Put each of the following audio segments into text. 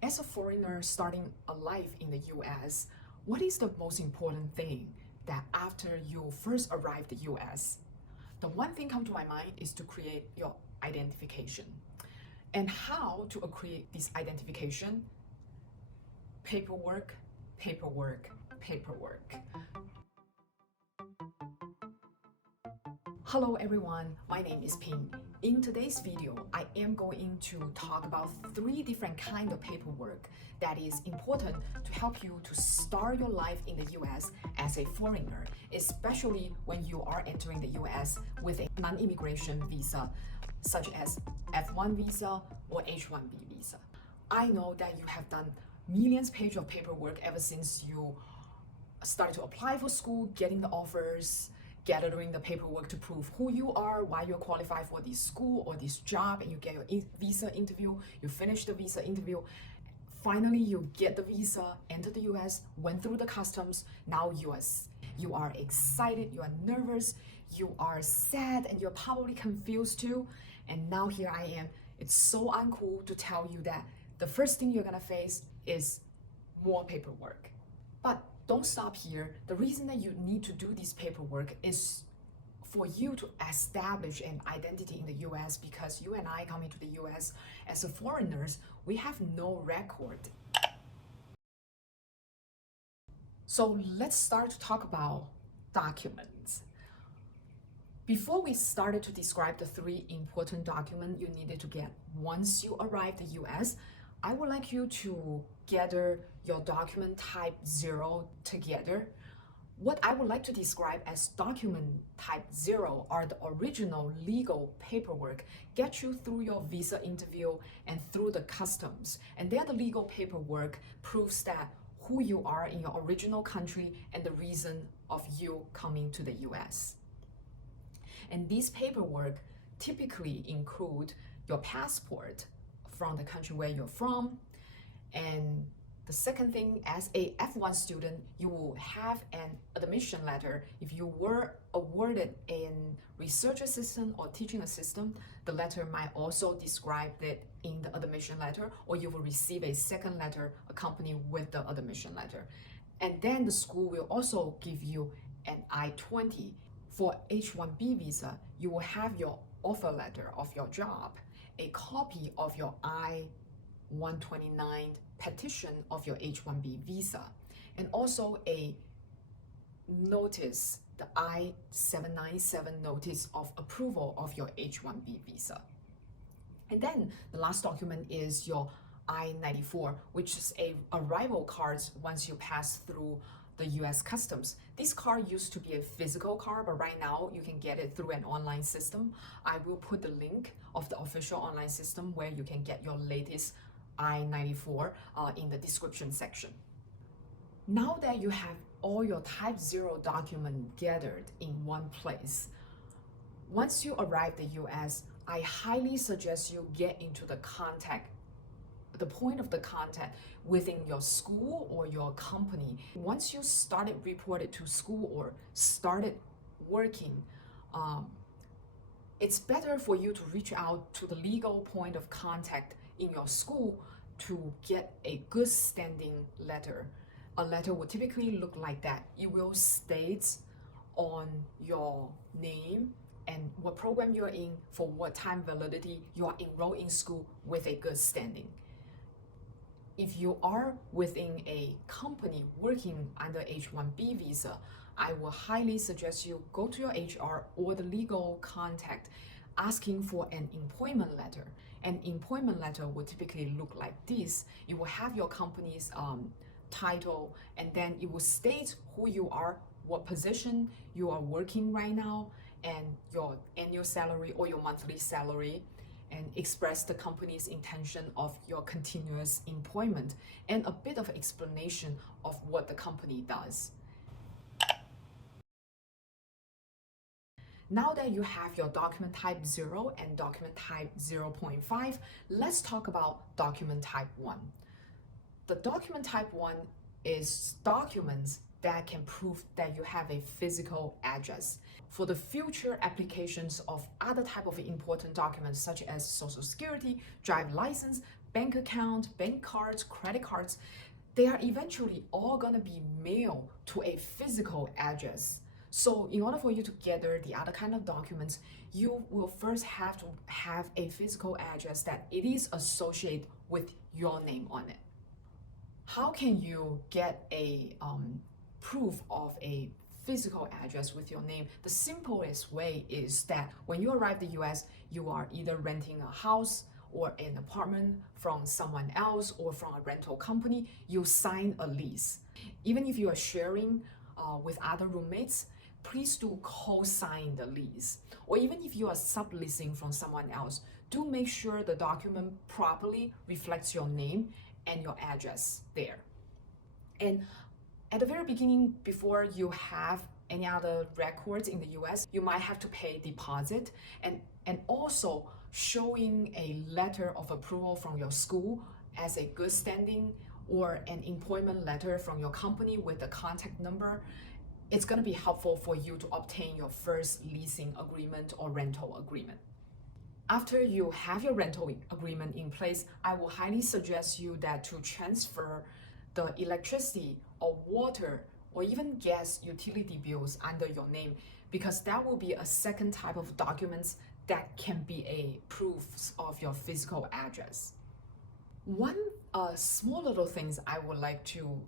As a foreigner starting a life in the US, what is the most important thing that after you first arrive the US? The one thing come to my mind is to create your identification. And how to create this identification? Paperwork, paperwork, paperwork. Hello everyone, my name is Ping. In today's video, I am going to talk about 3 different kinds of paperwork that is important to help you to start your life in the US as a foreigner, especially when you are entering the US with a non-immigration visa, such as H1 visa or H1B visa. I know that you have done millions of pages of paperwork ever since you started to apply for school, getting the offers, gathering the paperwork to prove who you are, why you're qualified for this school or this job, and you get your visa interview, you finish the visa interview, finally you get the visa, enter the US, went through the customs, now you are excited, you are nervous, you are sad, and you're probably confused too, and now here I am. It's so uncool to tell you that the first thing you're gonna face is more paperwork. But don't stop here. The reason that you need to do this paperwork is for you to establish an identity in the US, because you and I coming to the US as a foreigners, we have no record. So let's start to talk about documents. Before we started to describe the 3 important documents you needed to get once you arrive the US, I would like you to gather your document type 0 together. What I would like to describe as document type 0 are the original legal paperwork, get you through your visa interview and through the customs. And there the legal paperwork proves that who you are in your original country and the reason of you coming to the US. And these paperwork typically include your passport from the country where you're from. And the second thing, as a F1 student, you will have an admission letter. If you were awarded a research assistant or teaching assistant, the letter might also describe it in the admission letter, or you will receive a second letter accompanied with the admission letter. And then the school will also give you an I-20. For H1B visa, you will have your offer letter of your job, a copy of your I-129 petition of your H1B visa, and also a notice, the I-797 notice of approval of your H1B visa. And then the last document is your I-94, which is a arrival card once you pass through the US Customs. This card used to be a physical card, but right now you can get it through an online system. I will put the link of the official online system where you can get your latest I-94 in the description section. Now that you have all your type 0 document gathered in one place, once you arrive the US, I highly suggest you get into the point of the contact within your school or your company. Once you started reported to school or started working, it's better for you to reach out to the legal point of contact in your school to get a good standing letter. A letter will typically look like that. It will state on your name and what program you're in, for what time validity you are enrolled in school with a good standing. If you are within a company working under H1B visa, I will highly suggest you go to your HR or the legal contact asking for an employment letter. An employment letter will typically look like this. It will have your company's title, and then it will state who you are, what position you are working right now, and your annual salary or your monthly salary, and express the company's intention of your continuous employment and a bit of explanation of what the company does. Now that you have your document type 0 and document type 0.5, let's talk about document type 1. The document type 1 is documents that can prove that you have a physical address. For the future applications of other type of important documents such as Social Security, driver's license, bank account, bank cards, credit cards, they are eventually all gonna be mailed to a physical address. So in order for you to gather the other kind of documents, you will first have to have a physical address that it is associated with your name on it. How can you get a proof of a physical address with your name? The simplest way is that when you arrive in the US, you are either renting a house or an apartment from someone else or from a rental company, you sign a lease. Even if you are sharing with other roommates, please do co-sign the lease. Or even if you are subleasing from someone else, do make sure the document properly reflects your name and your address there. And at the very beginning, before you have any other records in the US, you might have to pay deposit and also showing a letter of approval from your school as a good standing or an employment letter from your company with a contact number. It's going to be helpful for you to obtain your first leasing agreement or rental agreement. After you have your rental agreement in place, I will highly suggest you that to transfer the electricity or water or even gas utility bills under your name, because that will be a second type of documents that can be a proof of your physical address. One small little things I would like to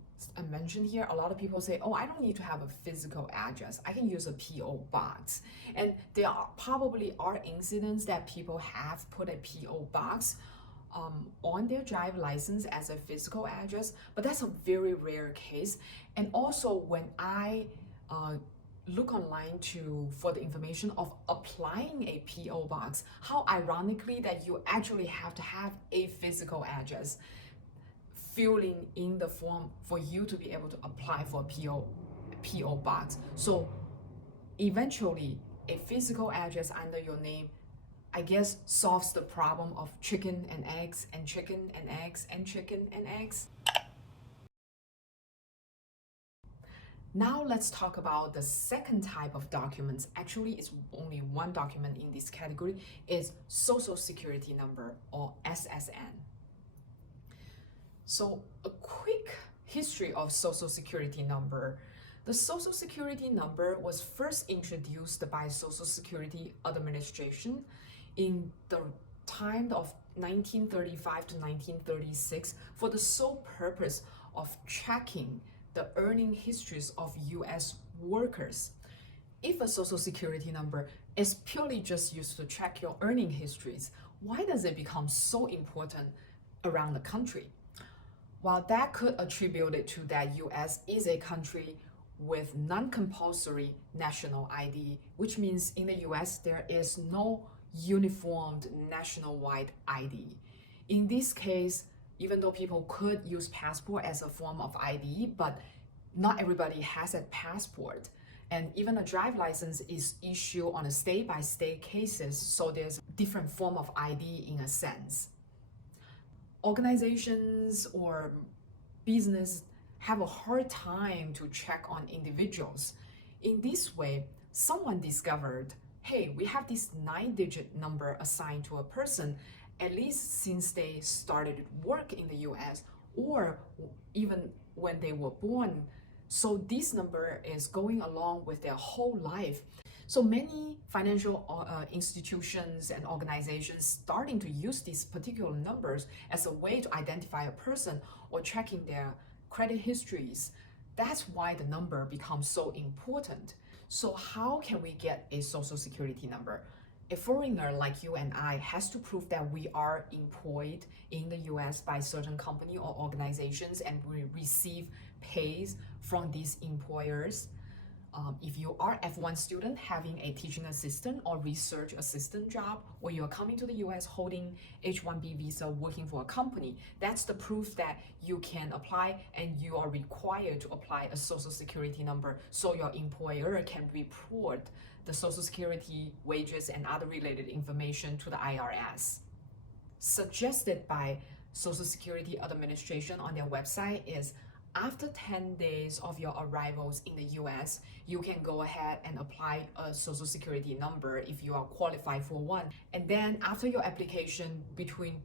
mention here, a lot of people say, oh, I don't need to have a physical address. I can use a PO box. And there probably are incidents that people have put a PO box on their driver's license as a physical address, but that's a very rare case. And also when I look online for the information of applying a PO box, how ironically that you actually have to have a physical address filling in the form for you to be able to apply for a PO box. So eventually a physical address under your name, I guess, solves the problem of chicken and eggs and chicken and eggs and chicken and eggs. Now let's talk about the second type of documents. Actually, it's only one document in this category, is Social Security number or SSN. So a quick history of Social Security number. The Social Security number was first introduced by Social Security Administration in the time of 1935 to 1936 for the sole purpose of tracking the earning histories of US workers. If a Social Security number is purely just used to track your earning histories, why does it become so important around the country? While that could attribute it to that US is a country with non-compulsory national ID, which means in the US there is no uniformed national-wide ID. In this case, even though people could use passport as a form of ID, but not everybody has a passport. And even a driver's license is issued on a state-by-state cases, so there's different form of ID in a sense. Organizations or business have a hard time to check on individuals. In this way, someone discovered, hey, we have this 9-digit number assigned to a person, at least since they started work in the US or even when they were born. So this number is going along with their whole life. So many financial institutions and organizations starting to use these particular numbers as a way to identify a person or tracking their credit histories. That's why the number becomes so important. So how can we get a Social Security number? A foreigner like you and I has to prove that we are employed in the US by certain company or organizations and we receive pays from these employers. If you are F1 student having a teaching assistant or research assistant job, or you're coming to the US holding H1B Visa working for a company, that's the proof that you can apply and you are required to apply a Social Security number so your employer can report the Social Security, wages, and other related information to the IRS. Suggested by Social Security Administration on their website is after 10 days of your arrivals in the US, you can go ahead and apply a Social Security number if you are qualified for one. And then after your application, between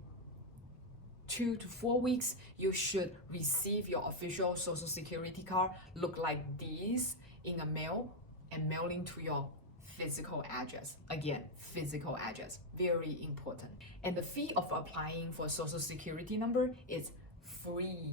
2 to 4 weeks, you should receive your official social security card look like this in a mail and mailing to your physical address. Again, physical address, very important. And the fee of applying for social security number is free.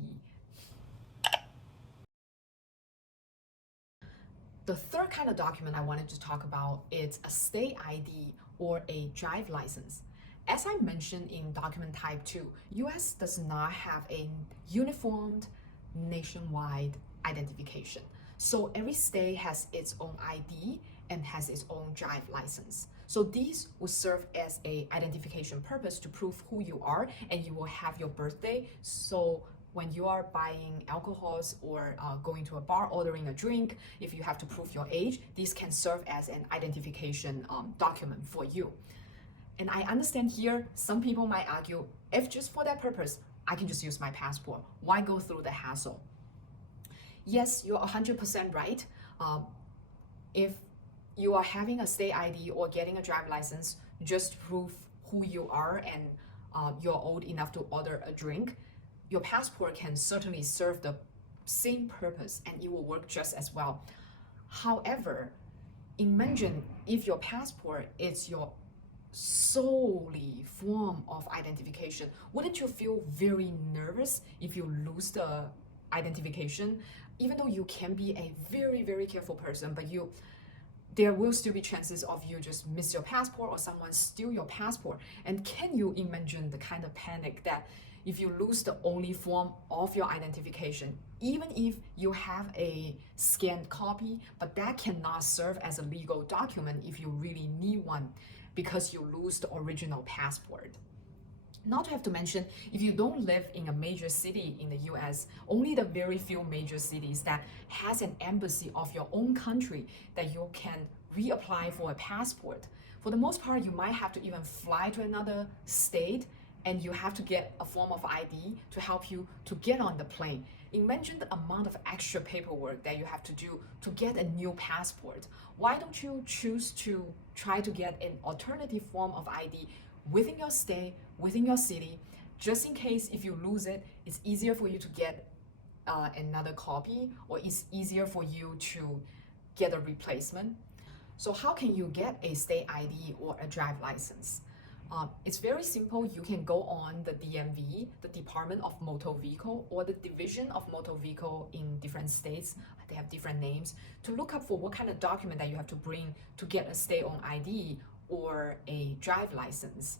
The third kind of document I wanted to talk about is a state ID or a drive license. As I mentioned in document type 2, US does not have a uniformed nationwide identification. So every state has its own ID and has its own drive license. So these will serve as a identification purpose to prove who you are, and you will have your birthday. So when you are buying alcohols or going to a bar ordering a drink, if you have to prove your age, this can serve as an identification document for you. And I understand here, some people might argue, if just for that purpose, I can just use my passport. Why go through the hassle? Yes, you're 100% right. If you are having a state ID or getting a drive license just to prove who you are and you're old enough to order a drink, your passport can certainly serve the same purpose and it will work just as well. However, imagine if your passport is your solely form of identification. Wouldn't you feel very nervous if you lose the identification? Even though you can be a very, very careful person, but there will still be chances of you just miss your passport or someone steal your passport. And can you imagine the kind of panic that if you lose the only form of your identification, even if you have a scanned copy, but that cannot serve as a legal document if you really need one because you lose the original passport. Not to have to mention, if you don't live in a major city in the US, only the very few major cities that has an embassy of your own country that you can reapply for a passport. For the most part, you might have to even fly to another state and you have to get a form of ID to help you to get on the plane. Imagine the amount of extra paperwork that you have to do to get a new passport. Why don't you choose to try to get an alternative form of ID within your state, within your city, just in case if you lose it, it's easier for you to get another copy, or it's easier for you to get a replacement. So how can you get a state ID or a drive license? It's very simple. You can go on the DMV, the Department of Motor Vehicle, or the Division of Motor Vehicle in different states. They have different names to look up for what kind of document that you have to bring to get a state-owned ID or a drive license.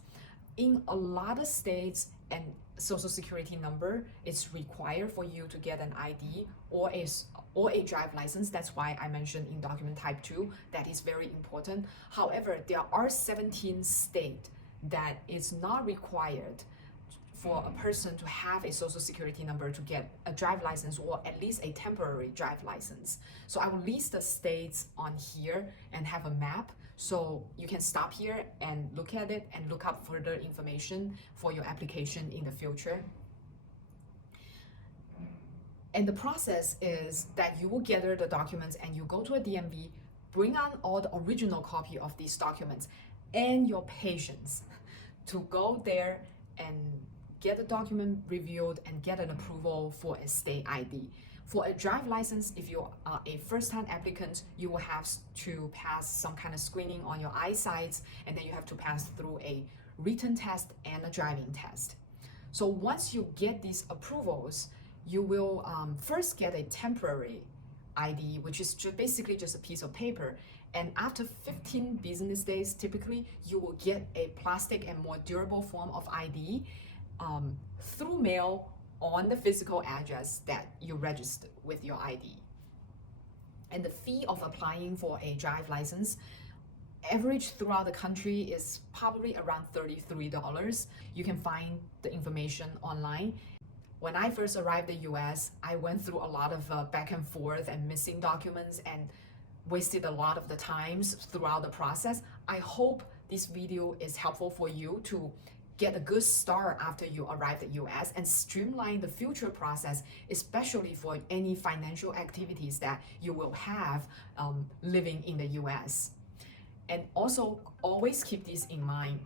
In a lot of states, and social security number is required for you to get an ID or a drive license. That's why I mentioned in document type 2 that is very important. However, there are 17 states that is not required for a person to have a social security number to get a drive license or at least a temporary drive license. So I will list the states on here and have a map. So you can stop here and look at it and look up further information for your application in the future. And the process is that you will gather the documents and you go to a DMV, bring on all the original copy of these documents and your patience to go there and get the document reviewed and get an approval for a state ID. For a drive license, if you are a first-time applicant, you will have to pass some kind of screening on your eyesight, and then you have to pass through a written test and a driving test. So once you get these approvals, you will first get a temporary ID, which is basically just a piece of paper. And after 15 business days, typically, you will get a plastic and more durable form of ID through mail on the physical address that you registered with your ID. And the fee of applying for a drive license, average throughout the country, is probably around $33. You can find the information online. When I first arrived in the US, I went through a lot of back and forth and missing documents and wasted a lot of the times throughout the process. I hope this video is helpful for you to get a good start after you arrive at US and streamline the future process, especially for any financial activities that you will have living in the US. And also always keep this in mind.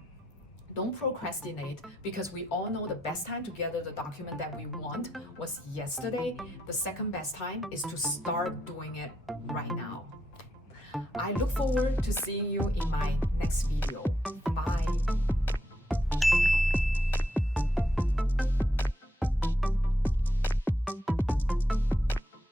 Don't procrastinate, because we all know the best time to gather the document that we want was yesterday. The second best time is to start doing it right now. I look forward to seeing you in my next video.